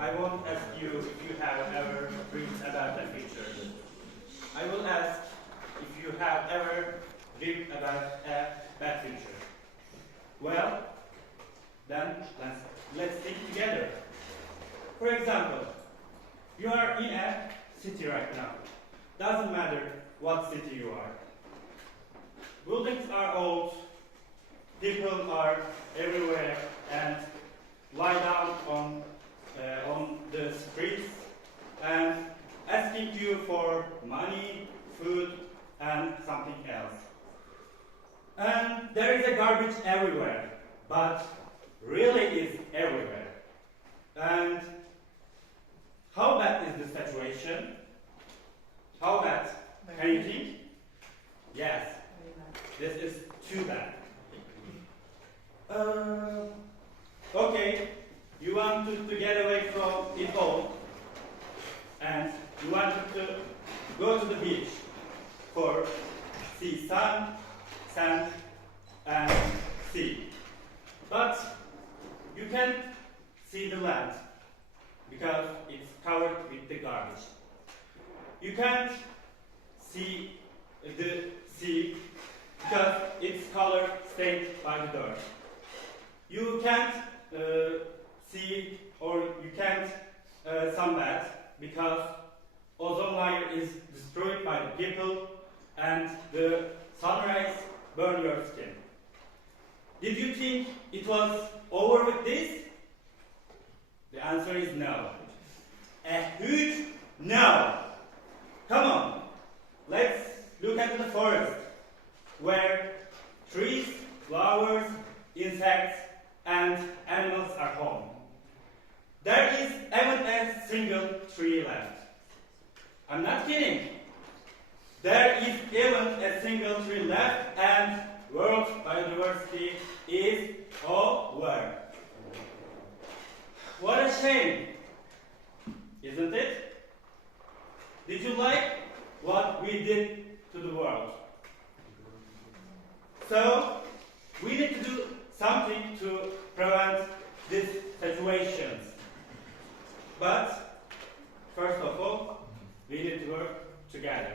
I won't ask you if you have ever dreamed about the future. I will ask if you have ever dreamed about a bad future. Well, then let's think together. For example, you are in a city right now. Doesn't matter what city you are. Buildings are old, people are everywhere and lie down on the streets and asking you for money, food, and something else. And there is a garbage everywhere, but really is everywhere. And how bad is the situation? How bad? Can you think? Yes, this is too bad. Okay, you wanted to get away from it all, and you wanted to go to the beach for see sun, sand, and sea. But you can't see the land because it's covered with the garbage. You can't see the sea because its color stained by the dirt. You can't see or you can't sunbathe because ozone layer is destroyed by the people and the sun rays burn your skin. Did you think it was over with this? The answer is no. A huge no. Come on, let's look at the forest, where trees, flowers, insects, and animals are home. There is even a single tree left. I'm not kidding. There is even a single tree left, and world biodiversity is over. What a shame, isn't it? Did you like what we did to the world? So, we need to do something to prevent these situations. But, first of all, we need to work together.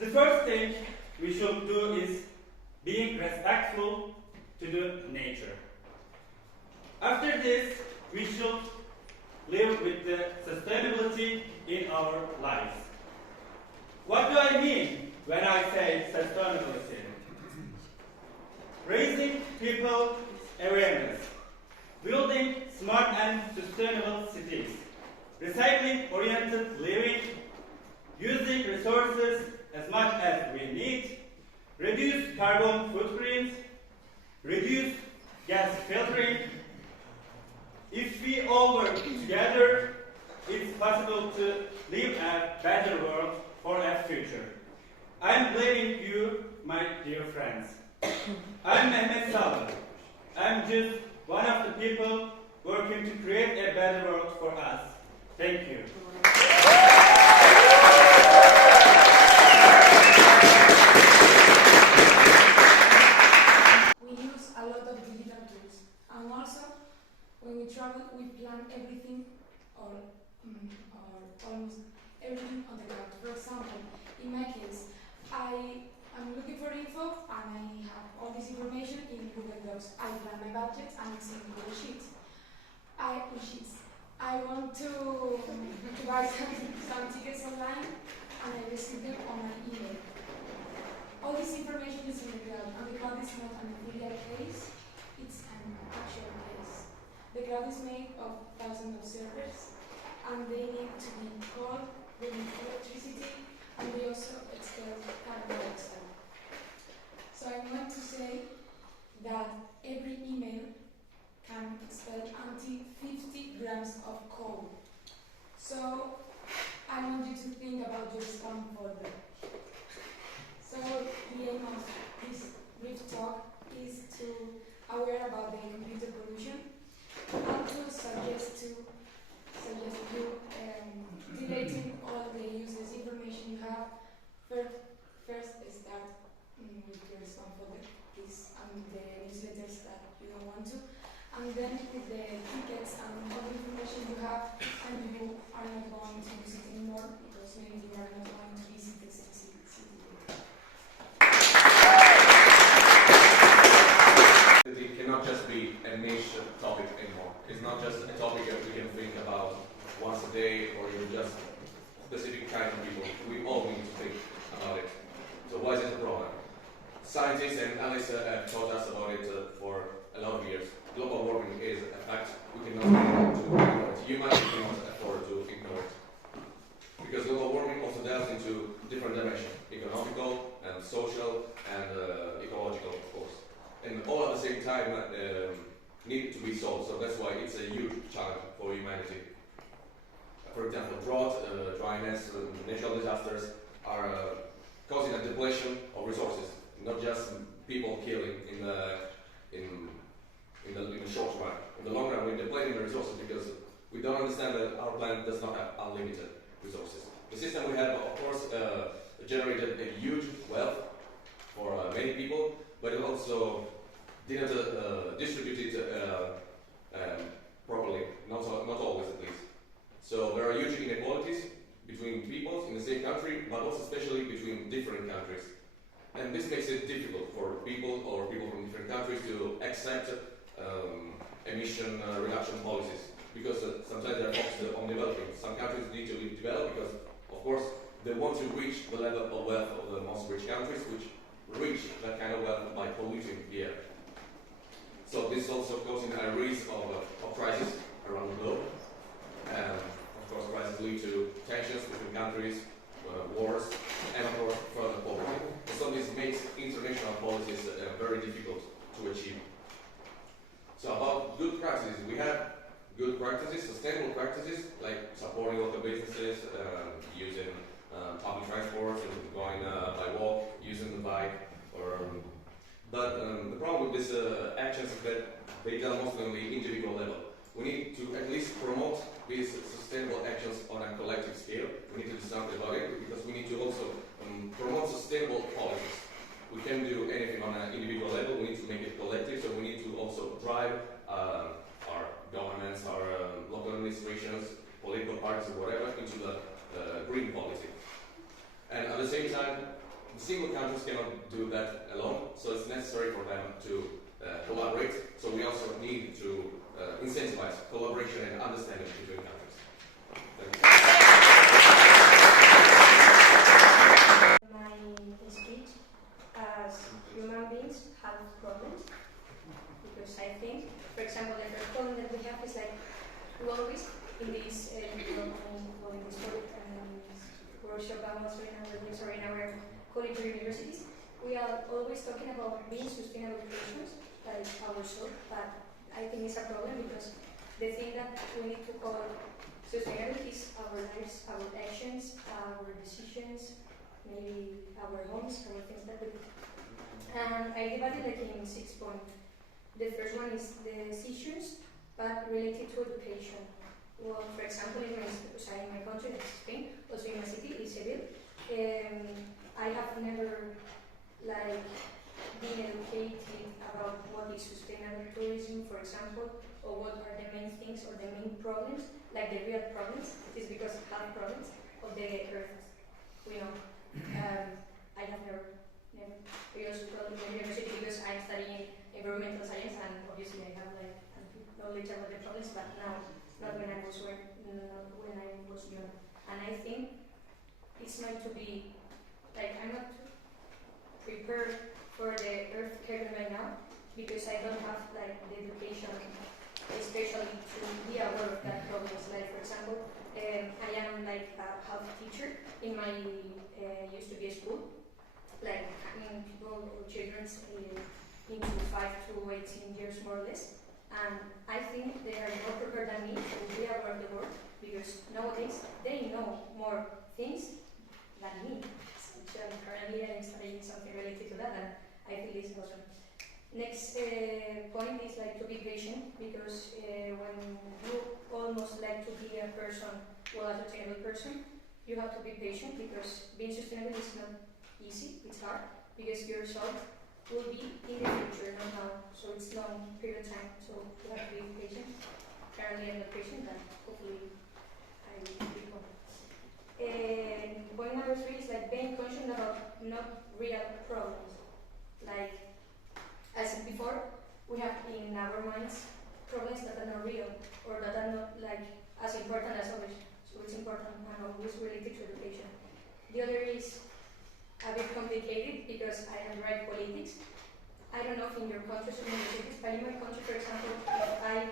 The first thing we should do is being respectful to the nature. After this, we should live with the sustainability in our lives. What do I mean when I say sustainability? Raising people's awareness, building smart and sustainable cities, recycling-oriented living, using resources as much as we need, reduce carbon footprint, reduce gas filtering. If we all work together, it's possible to live a better world for a future. I'm blaming you, my dear friends. I'm Mehmet Salman. I'm just one of the people working to create a better world for us. Thank you. We use a lot of digital tools, and also when we travel, we plan everything or almost everything on the cloud. For example, in my case, I'm looking for info and I have all this information in Google Docs. I plan my budget and it's in Google Sheets. I want to buy some tickets online and I receive them on my email. All this information is in the cloud, and the cloud is not an real place, it's an actual place. The cloud is made of thousands of servers, and they need to be cooled, they need electricity, and they also expel carbon dioxide. So I want to say that every email can expel until 50 grams of coal. So I want you to think about your spam folder. So the aim of this brief talk is to aware about the computer pollution and to suggest you deleting all the useless information you have. First start with your spam folder, please, and the newsletters that you don't want to, and then with the tickets and not just a topic that we can think about once a day or even just specific kind of people. We all need to think about it. So why is it a problem? Scientists and analysts have taught us about it for a lot of years. Global warming is a fact we cannot afford to ignore it. Humanity cannot afford to ignore it. Because global warming also delves into different dimensions, economical and social and ecological, of course. And all at the same time need to be solved, so that's why it's a huge challenge for humanity. For example, drought, dryness, natural disasters are causing a depletion of resources, not just people killing in the short run. In the long run, we're depleting the resources because we don't understand that our planet does not have unlimited resources. The system we have, of course, generated a huge wealth for many people, but it also didn't distribute it properly, not always at least. So there are huge inequalities between peoples in the same country, but also especially between different countries. And this makes it difficult for people or people from different countries to accept emission reduction policies, because sometimes they're focused on developing. Some countries need to develop because, of course, they want to reach the level of wealth of the most rich countries, which reach that kind of wealth by polluting the air. So this also causing a risk of crisis around the globe. And of course, crises lead to tensions between countries, wars, and of course, further poverty. And so this makes international policies very difficult to achieve. So about good practices, we have good practices, sustainable practices, like supporting local businesses, using public transport, and going by walk, using the bike, but the problem with these actions is that they done mostly on the individual level. We need to at least promote these sustainable actions on a collective scale. We need to do something about it because we need to also promote sustainable policies. We can't do anything on an individual level, we need to make it collective, so we need to also drive our governments, our local administrations, political parties or whatever into the green policy. And at the same time, single countries cannot do that alone, so it's necessary for them to collaborate. So we also need to incentivize collaboration and understanding between countries. Thank you. My speech, as human beings have problems, because I think, for example, the first problem that we have is like we always in this workshop and also in our college or universities, we are always talking about being sustainable creations, like ourselves, but I think it's a problem because the thing that we need to call sustainable is our lives, our actions, our decisions, maybe our homes, our things that we do. And I divided like in 6 points. The first one is the decisions, but related to education. Well, for example, in my country, that's Spain, also in my city, in Seville, I have never been educated about what is sustainable tourism, for example, or what are the main things or the main problems, like the real problems. It is because half problems of the earth. We know. I have never because in the university because I'm studying environmental science and obviously I have knowledge about the problems, but now not when I was young. And I think it's not to be I'm not prepared for the earth current right now because I don't have the education, especially to be aware of that problems. Like for example, I am a health teacher in my used to be a school, people or children into 5 to 18 years more or less. And I think they are more prepared than me to be aware of the world because nowadays they know more things than me. Currently I'm studying something related to that and I feel it's awesome. Next point is to be patient because when you almost like to be a person, a sustainable person, you have to be patient because being sustainable is not easy, it's hard because your result will be in the future, not now. So it's long period of time, so you have to be patient. Currently I'm not patient, but hopefully I will become. Point number 3 is being conscious about not real problems. As before, we have in our minds problems that are not real or that are not like as important as others. So it's important and always related to education. The other is a bit complicated because I don't write politics. I don't know if in your countries or universities, but in my country, for example, if I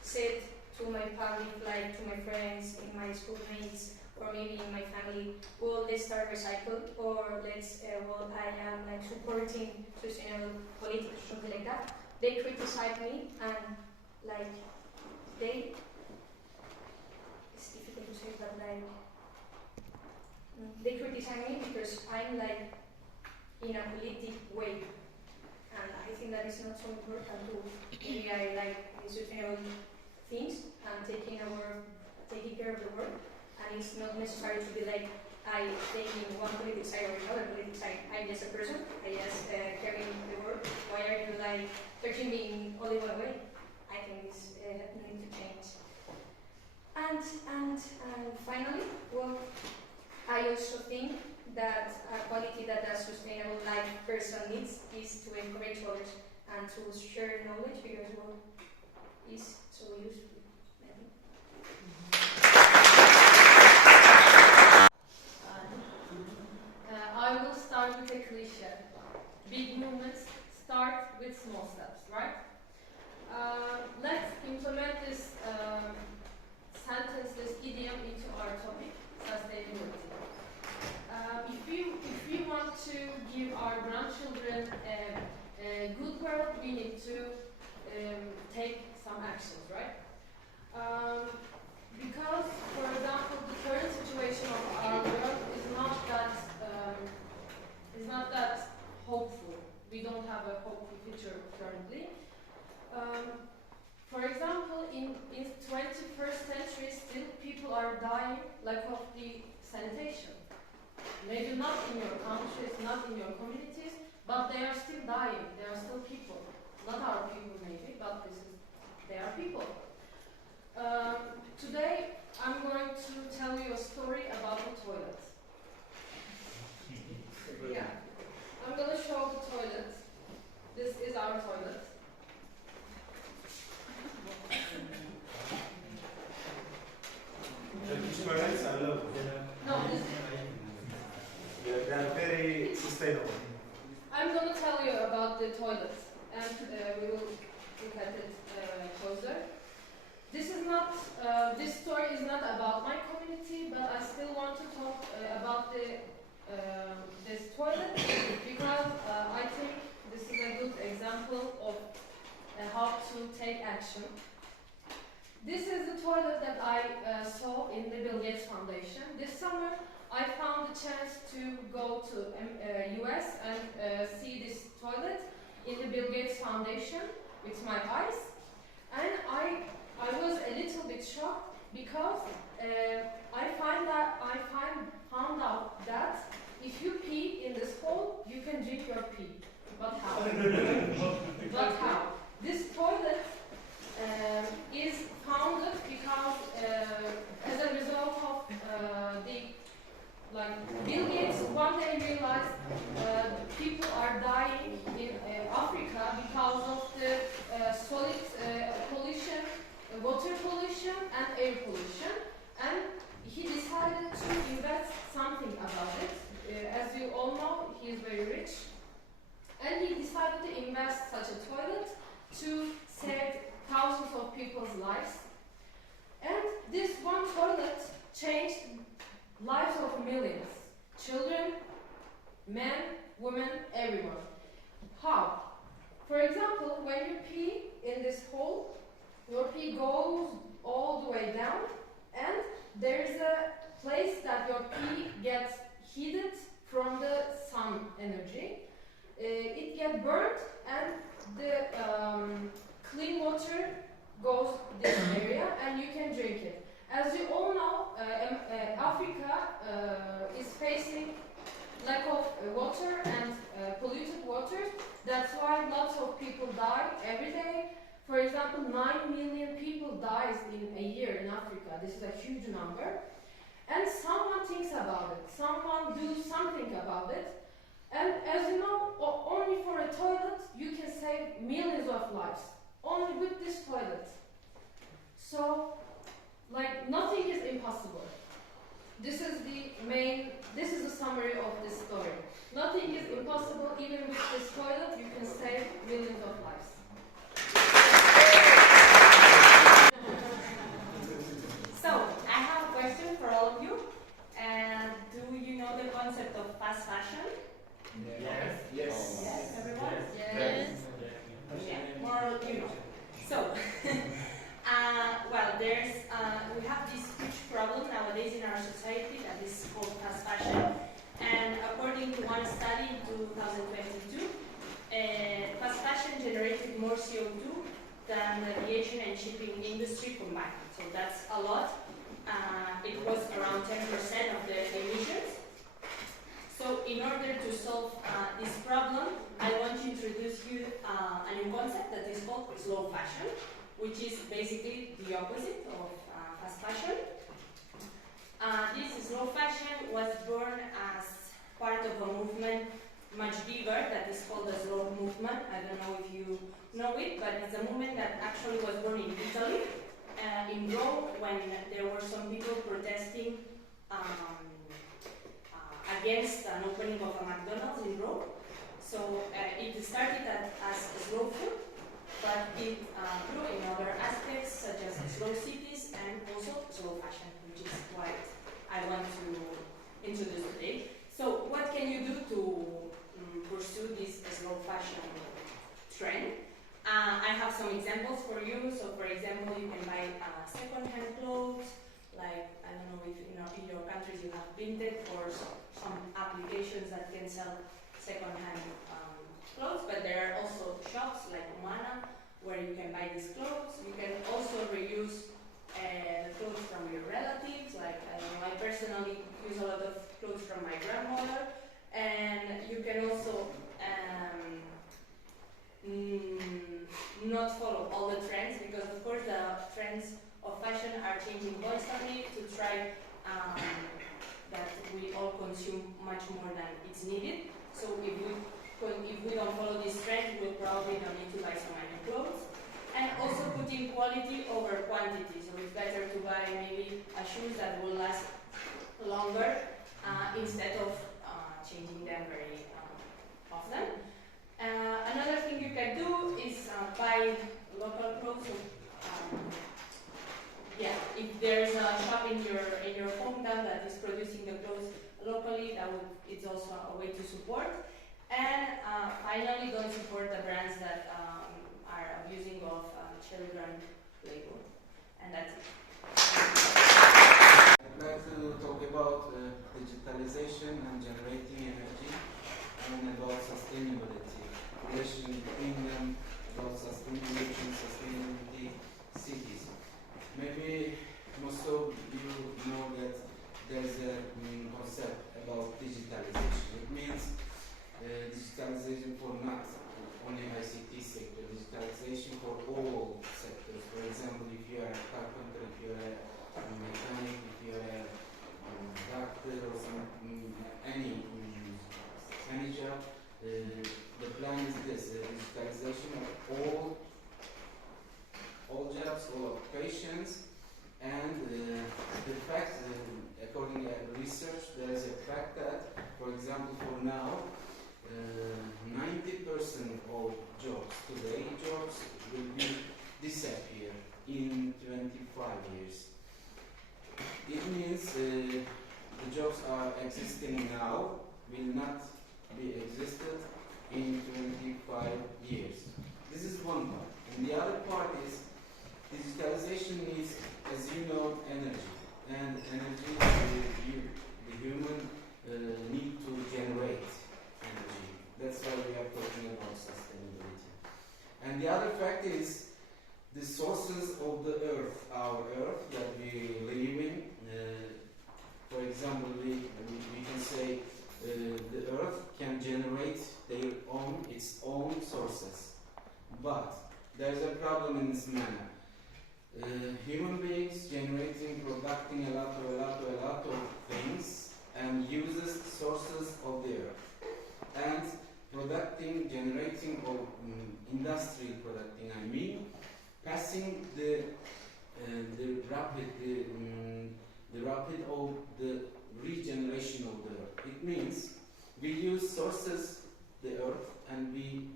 said to my public, like to my friends, in my schoolmates, or maybe in my family, well, let's start recycle, or let's, well, I am like supporting sustainable politics or something like that. They criticize me and like it's difficult to say, but like they criticize me because I'm like in a politic way, and I think that is not so important to maybe I like sustainable things and taking care of the world. And it's not necessary to be like I taking one political side or another political side. I'm just a person. I just carrying the world. Why are you like searching me in only one way? I think this need to change. And finally, well, I also think that a quality that a sustainable life person needs is to encourage others and to share knowledge because well, it's so useful. I will start with a cliche. Big movements start with small steps, right? Let's implement this sentence, this idiom into our topic, sustainability. If we want to give our grandchildren a good world, we need to take some actions, right? Because, for example, the current situation of our world is not that hopeful. We don't have a hopeful future currently. For example, in 21st century, still people are dying lack of the sanitation. Maybe not in your countries, not in your communities, but they are still dying. They are still people. Not our people, maybe, but they are people. Today, I'm going to tell you a story about the toilet. Yeah, I'm going to show the toilet. This is our toilet. Turkish toilets are low. No, this. They are very sustainable. I'm going to tell you about the toilet, and we will look at it closer. This story is not about my community, but I still want to talk about this toilet because I think this is a good example of how to take action. This is the toilet that I saw in the Bill Gates Foundation. This summer, I found the chance to go to US and see this toilet in the Bill Gates Foundation with my eyes, and I was a little bit shocked because I found out that if you pee in this hole, you can drink your pee. But how? But how? This toilet is founded because as a result of Bill Gates one day realized people are dying in Africa because of the solid pollution, water pollution and air pollution, and he decided to invest something about it. As you all know, he is very rich, and he decided to invest such a toilet to save thousands of people's lives. And this one toilet changed lives of millions. Children, men, women, everyone. How? For example, when you pee in this hole, your pee goes all the way down, and there is a place that your pee gets heated from the sun energy. It gets burnt, and the clean water goes this area, and you can drink it. As you all know, Africa is facing lack of water and polluted water. That's why lots of people die every day. For example, 9 million people dies in a year in Africa. This is a huge number. And someone thinks about it. Someone do something about it. And as you know, only for a toilet, you can save millions of lives. only with this toilet. So, like, nothing is impossible. This is the summary of this story. Nothing is impossible. Even with this toilet, you can save millions of lives. So, I have a question for all of you. And do you know the concept of fast fashion? Yes. Yes. Yes, everyone? Yes. Yeah, more you know. So, well, we have this huge problem nowadays in our society that is called fast fashion. And according to one study in 2022, fast fashion generated more CO2 than the aviation and shipping industry combined. So that's a lot. It was around 10% of the emissions. So in order to solve this problem, I want to introduce you a new concept that is called slow fashion, which is basically the opposite of fast fashion. This slow fashion was born as part of a movement much bigger that is called the slow movement. I don't know if you know it, but it's a movement that actually was born in Italy, in Rome, when there were some people protesting against an opening of a McDonald's in Rome. So it started as slow food, but it grew in other aspects such as slow cities and also slow fashion, which is what I want to introduce today. So what can you do to pursue this slow fashion trend? I have some examples for you. So for example, you can buy second-hand clothes, like, I don't know if in your countries you have Vinted or some applications that can sell second-hand clothes, but there are also shops like Humana where you can buy these clothes. You can also reuse the clothes from your relatives, like, I don't know, I personally use a lot of clothes from my grandmother, and you can also not follow all the trends, because of course the trends of fashion are changing constantly to try that we all consume much more than it's needed. So if we don't follow this trend, we'll probably don't need to buy so many clothes. And also putting quality over quantity. So it's better to buy maybe a shoes that will last longer instead of changing them very often. Another thing you can do is buy local clothes. So, yeah, if there's a shop in your hometown that is producing the clothes locally, it's also a way to support. And finally, don't support the brands that are abusing of children labor. And that's it. I'd like to talk about digitalization and generating energy, and about sustainability, relation between them, about sustainability and sustainability cities. Maybe most of you know that there's a concept about digitalization. It means digitalization for not only ICT sector, digitalization for all sectors. For example, if you are a carpenter, if you are a mechanic, if you are a doctor or any job, the plan is this: digitalization of all jobs, all occupations, and the fact, according to research, there is a fact that, for example, for now, 90% of jobs today, will be disappear in 25 years. It means the jobs are existing now will not be existed in 25 years. This is one part. And the other part is digitalization needs, as you know, energy. And energy, the human need to generate energy. That's why we are talking about sustainability. And the other fact is the sources of the earth, our earth that we live in. For example, we can say the earth can generate its own sources. But there's a problem in this manner. passing the rapid of the regeneration of the earth. It means we use sources the earth and we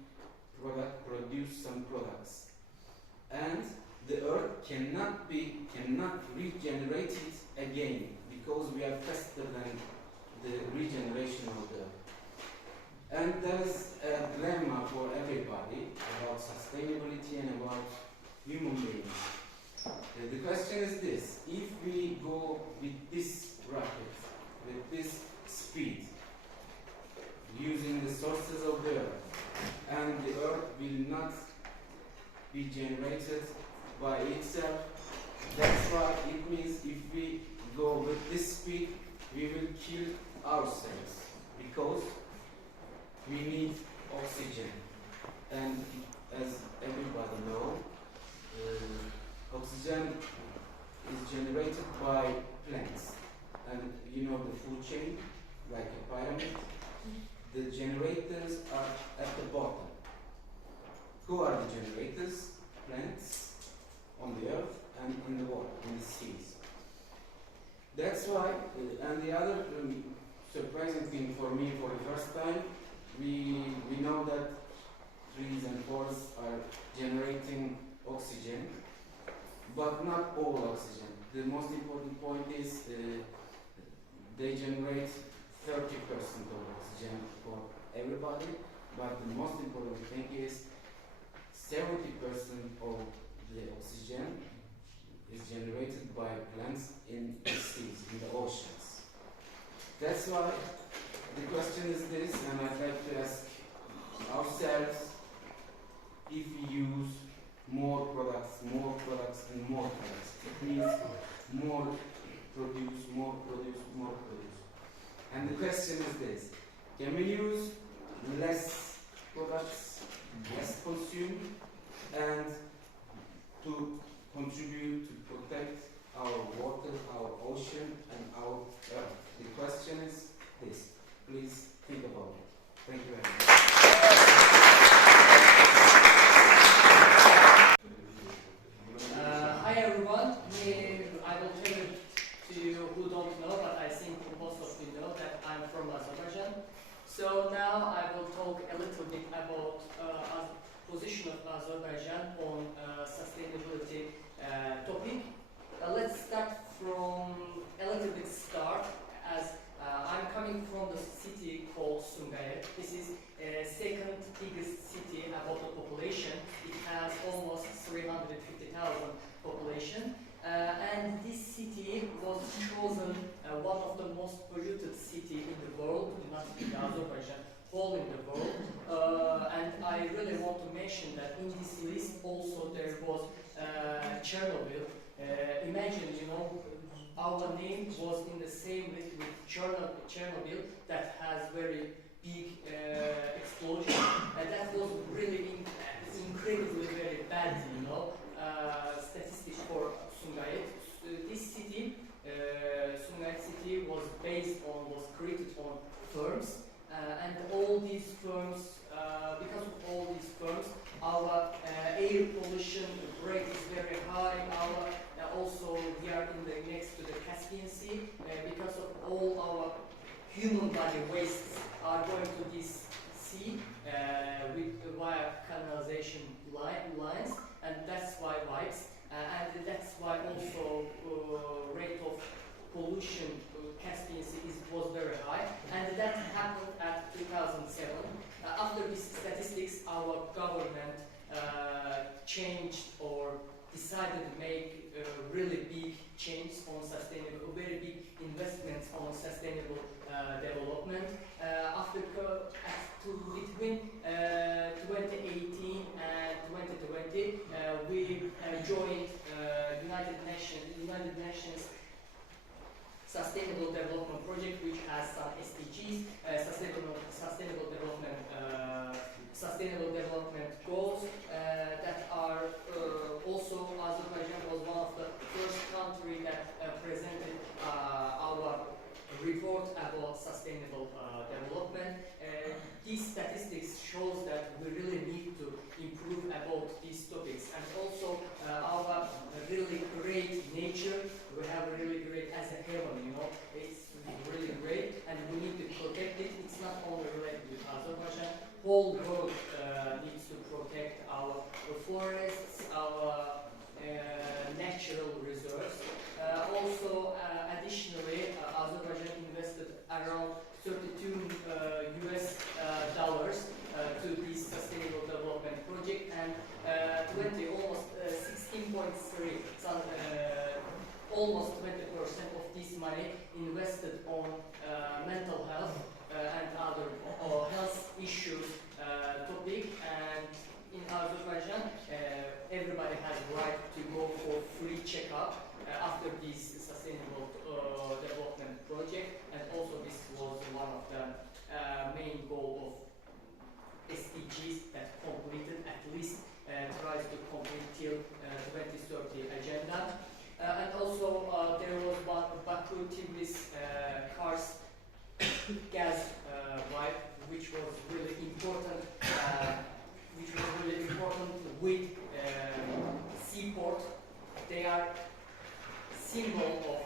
produce some products, and the earth cannot regenerate it again because we are faster than the regeneration of the earth. And there's a dilemma for everybody about sustainability and about human beings. The question is this: if we go with this rapid, with this speed, using the sources of the earth, and the earth will not be generated by itself, that's why it means if we go with this speed, we will kill ourselves, because we need oxygen. And as everybody knows, oxygen is generated by plants. And you know the food chain, like a pyramid, the generators are at the bottom. Who are the generators? Plants on the earth and in the water, in the seas. That's why, and the other surprising thing for me for the first time, we know that trees and forests are generating oxygen, but not all oxygen. The most important point is they generate 30% of oxygen for everybody, but the most important thing is 70% of the oxygen is generated by plants in the seas, in the oceans. That's why the question is this, and I'd like to ask ourselves if we use more products, and more products. It means more produce. And the question is this: can we use less products, less consume, and to contribute to protect our water, our ocean, and our earth? The question is this. Please think about it. Thank you very much. Hi everyone. I will tell you to you who don't know, but I think most of you know that I'm from Azerbaijan. So now I will talk a little bit about position of Azerbaijan on sustainability topic. Let's start from a little bit start, as I'm coming from the city called Sinaia. This is second biggest city about the population. It has almost 350,000 population, and this city was chosen one of the most polluted city in the world, not in Azerbaijan, all in the world. And I really want to mention that in this list also there was Chernobyl. Imagine, you know, our name was in the same list with Chernobyl, that has very big explosion, and that was really incredibly very bad, you know, statistics for Sungayet. This city, Sungayet city, was created on firms, and all these firms, because of all these firms, our air pollution rate is very high. Also, we are next to the Caspian Sea, because of all our human body wastes are going to this sea via canalization lines, and that's why wipes, and that's why also rate of pollution Caspian Sea was very high, and that happened at 2007. After these statistics, our government changed or decided to make really big change on sustainable, very big investments on sustainable development. Between 2018 and 2020, we joined United Nations Sustainable Development Project, which has some SDGs, sustainable development goals that are also Azerbaijan was one of the first country that presented our report about sustainable development. These statistics shows that we really need to improve about these topics, and also great nature, we have really great as a heaven, you know. It's really great, and we need to protect it. It's not only related with Azerbaijan. Whole world needs to protect our forests, our natural reserves. Additionally, Azerbaijan invested around 32 US dollars to this sustainable development project, and almost 16.3, almost 20% of this money invested on mental health and other health issues topic. And in Azerbaijan, everybody has right to go for free checkup after this sustainable development project, and also this was one of the main goal of SDGs that completed, at least tries to complete till 2030 agenda. And also there was one Baku-Tbilisi Kars gas pipe, which was really important. With seaport. They are symbol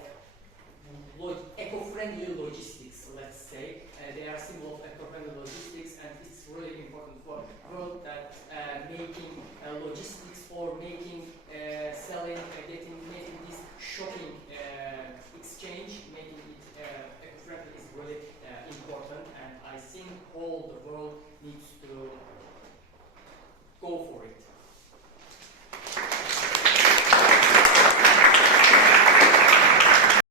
of eco-friendly logistics, let's say. They are symbol of eco-friendly logistics, and it's really important for world that making logistics or making selling